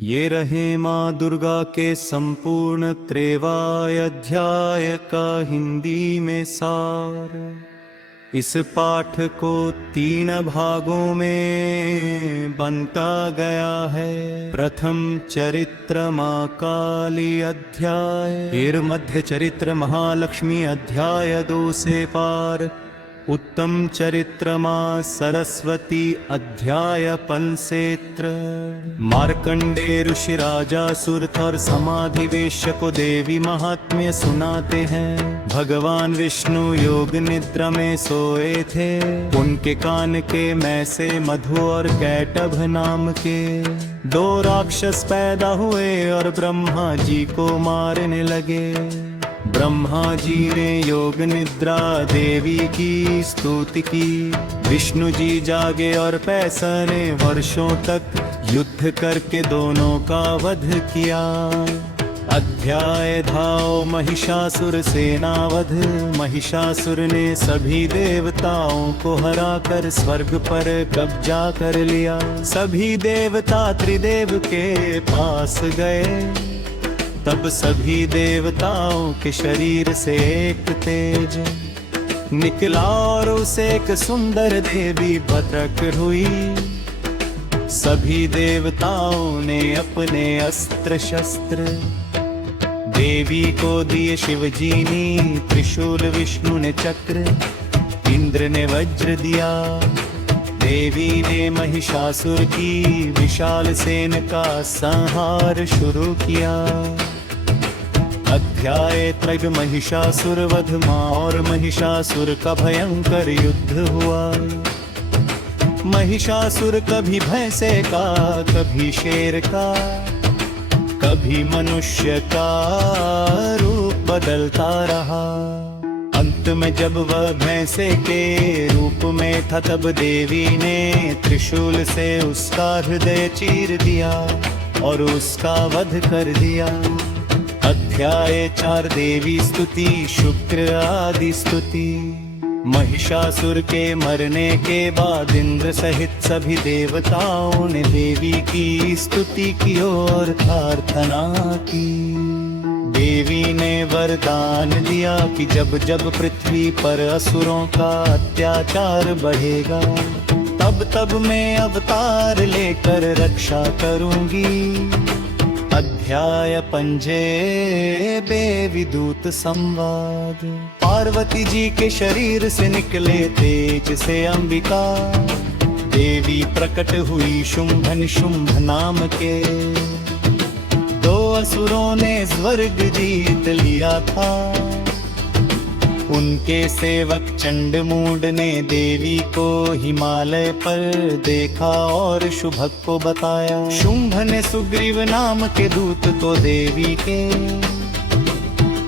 ये रहे माँ दुर्गा के संपूर्ण त्रेवाय अध्याय का हिंदी में सार। इस पाठ को 3 भागों में बांटा गया है। प्रथम चरित्र माँ काली अध्याय, फिर मध्य चरित्र महालक्ष्मी अध्याय 2 से पार, उत्तम चरित्र माँ सरस्वती अध्याय पंसेत्र। मार्कंडे ऋषि राजासुर और समाधिवेश्य को देवी महात्म्य सुनाते हैं। भगवान विष्णु योग निद्रा में सोए थे। उनके कान के में से मधु और कैटभ नाम के 2 राक्षस पैदा हुए और ब्रह्मा जी को मारने लगे। ब्रह्मा जी ने योग निद्रा देवी की स्तुति की। विष्णु जी जागे और पैसने वर्षों तक युद्ध करके दोनों का वध किया। अध्याय धाओ महिषासुर सेनावध। महिषासुर ने सभी देवताओं को हराकर स्वर्ग पर कब्जा कर लिया। सभी देवता त्रिदेव के पास गए। तब सभी देवताओं के शरीर से एक तेज निकला और उसे एक सुंदर देवी प्रकट हुई। सभी देवताओं ने अपने अस्त्र शस्त्र देवी को दिए। शिवजी ने त्रिशूल, विष्णु ने चक्र, इंद्र ने वज्र दिया। देवी ने महिषासुर की विशाल सेना का संहार शुरू किया। अध्याय त्रय महिषासुर वध। माँ और महिषासुर का भयंकर युद्ध हुआ। महिषासुर कभी भैंसे का, कभी शेर का, कभी मनुष्य का रूप बदलता रहा। अंत में जब वह भैंसे के रूप में था, तब देवी ने त्रिशूल से उसका हृदय चीर दिया और उसका वध कर दिया। अध्याय 4 देवी स्तुति, शुक्र आदि स्तुति। महिषासुर के मरने के बाद इंद्र सहित सभी देवताओं ने देवी की स्तुति की और प्रार्थना की। देवी ने वरदान दिया कि जब जब पृथ्वी पर असुरों का अत्याचार बढ़ेगा, तब तब मैं अवतार लेकर रक्षा करूंगी। अध्याय 5 देवी दूत संवाद। पार्वती जी के शरीर से निकले तेज से अंबिका। देवी प्रकट हुई शुंभ निशुंभ नाम के। 2 असुरों ने स्वर्ग जीत लिया था। उनके सेवक चंडमूड ने देवी को हिमालय पर देखा और शुभक को बताया। शुंभ ने सुग्रीव नाम के दूत को देवी के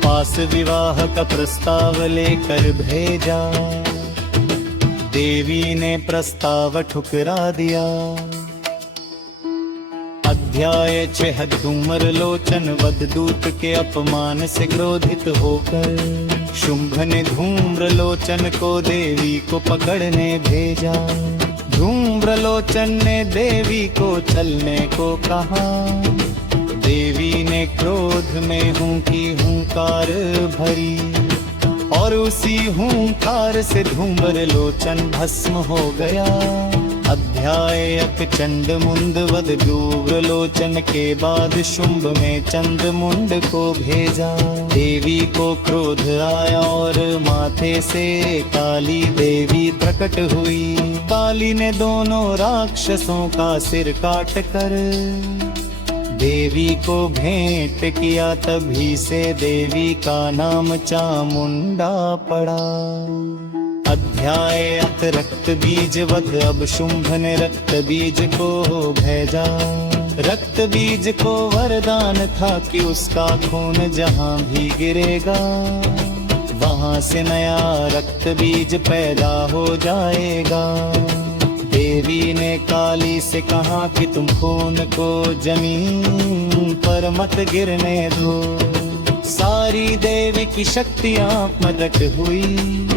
पास विवाह का प्रस्ताव लेकर भेजा। देवी ने प्रस्ताव ठुकरा दिया। अध्याय 6 धूम्र लोचन वध। दूत के अपमान से क्रोधित होकर शुंभ ने धूम्र लोचन को देवी को पकड़ने भेजा। धूम्र लोचन ने देवी को चलने को कहा। देवी ने क्रोध में हुंकार भरी और उसी हुंकार से धूम्र लोचन भस्म हो गया। अध्याय 1 चंडमुंड वध। धूम्र लोचन के बाद शुंभ में चंद्रमुंड को भेजा। देवी को क्रोध आया और माथे से काली देवी प्रकट हुई। काली ने दोनों राक्षसों का सिर काट कर देवी को भेंट किया। तभी से देवी का नाम चामुंडा पड़ा। अध्याय 8 रक्त बीज वध। अब शुंभ ने रक्त बीज को भेजा। रक्त बीज को वरदान था कि उसका खून जहाँ भी गिरेगा, वहाँ से नया रक्त बीज पैदा हो जाएगा। देवी ने काली से कहा कि तुम खून को जमीन पर मत गिरने दो। सारी देवी की शक्तियाँ प्रकट हुई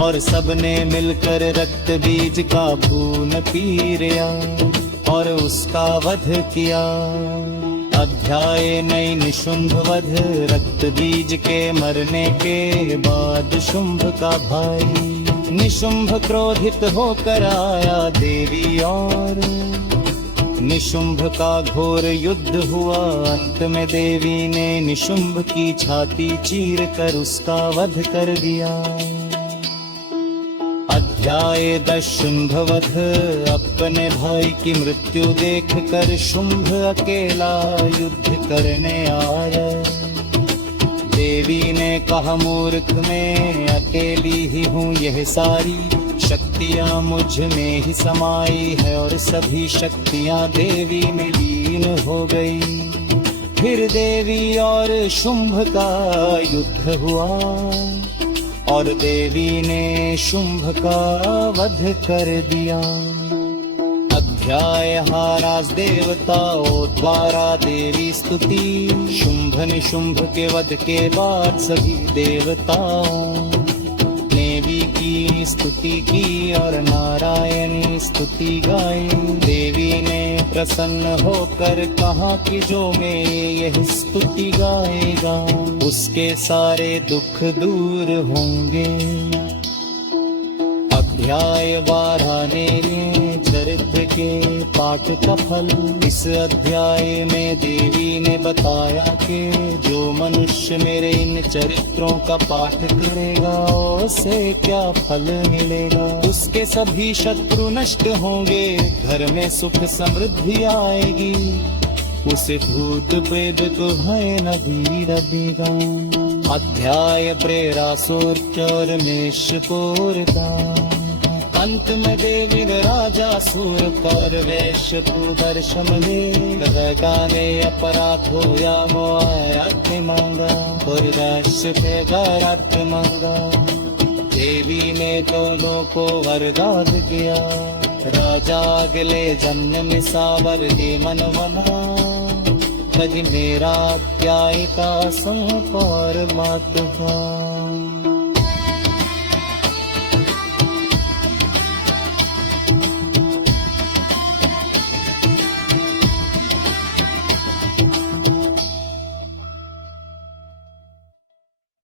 और सबने मिलकर रक्त बीज का खून पी लिया और उसका वध किया। अध्याय नई निशुंभ वध। रक्त बीज के मरने के बाद शुंभ का भाई निशुंभ क्रोधित होकर आया देवी और निशुंभ का घोर युद्ध हुआ। अंत में देवी ने निशुंभ की छाती चीर कर उसका वध कर दिया। अध्याय 10 शुंभ वध। अपने भाई की मृत्यु देख कर शुंभ अकेला युद्ध करने आया। देवी ने कहा मूर्ख मैं अकेली ही हूँ, यह सारी शक्तियाँ मुझ में ही समाई है और सभी शक्तियाँ देवी में लीन हो गई। फिर देवी और शुंभ का युद्ध हुआ और देवी ने शुंभ का वध कर दिया। अध्याय हारास देवताओं द्वारा देवी स्तुति। शुंभ निशुंभ के वध के बाद सभी देवताओं ने भी की स्तुति की और नारायणी स्तुति गाई। देवी ने प्रसन्न होकर कहा कि जो मेरी यह स्तुति गाएगा उसके सारे दुख दूर होंगे। अध्याय 12 ने चरित्र के पाठ का फल। इस अध्याय में देवी ने बताया कि जो मनुष्य मेरे इन चरित्रों का पाठ करेगा उसे क्या फल मिलेगा। उसके सभी शत्रु नष्ट होंगे, घर में सुख समृद्धि आएगी, उसे भूत प्रेत को भय न भी लगेगा। अध्याय प्रेरासुर चौरमेश पूरता। अंत में देवी ने राजा सूर पर वेश तू दर्शन दे गाने अपराध हो या मोह मांगा और दर्श पे गरत मांगा। देवी ने दोनों को वरदान किया। राजा अगले जन्म में सावर के मन मना कभी मेरा क्या का संग परमात्मा।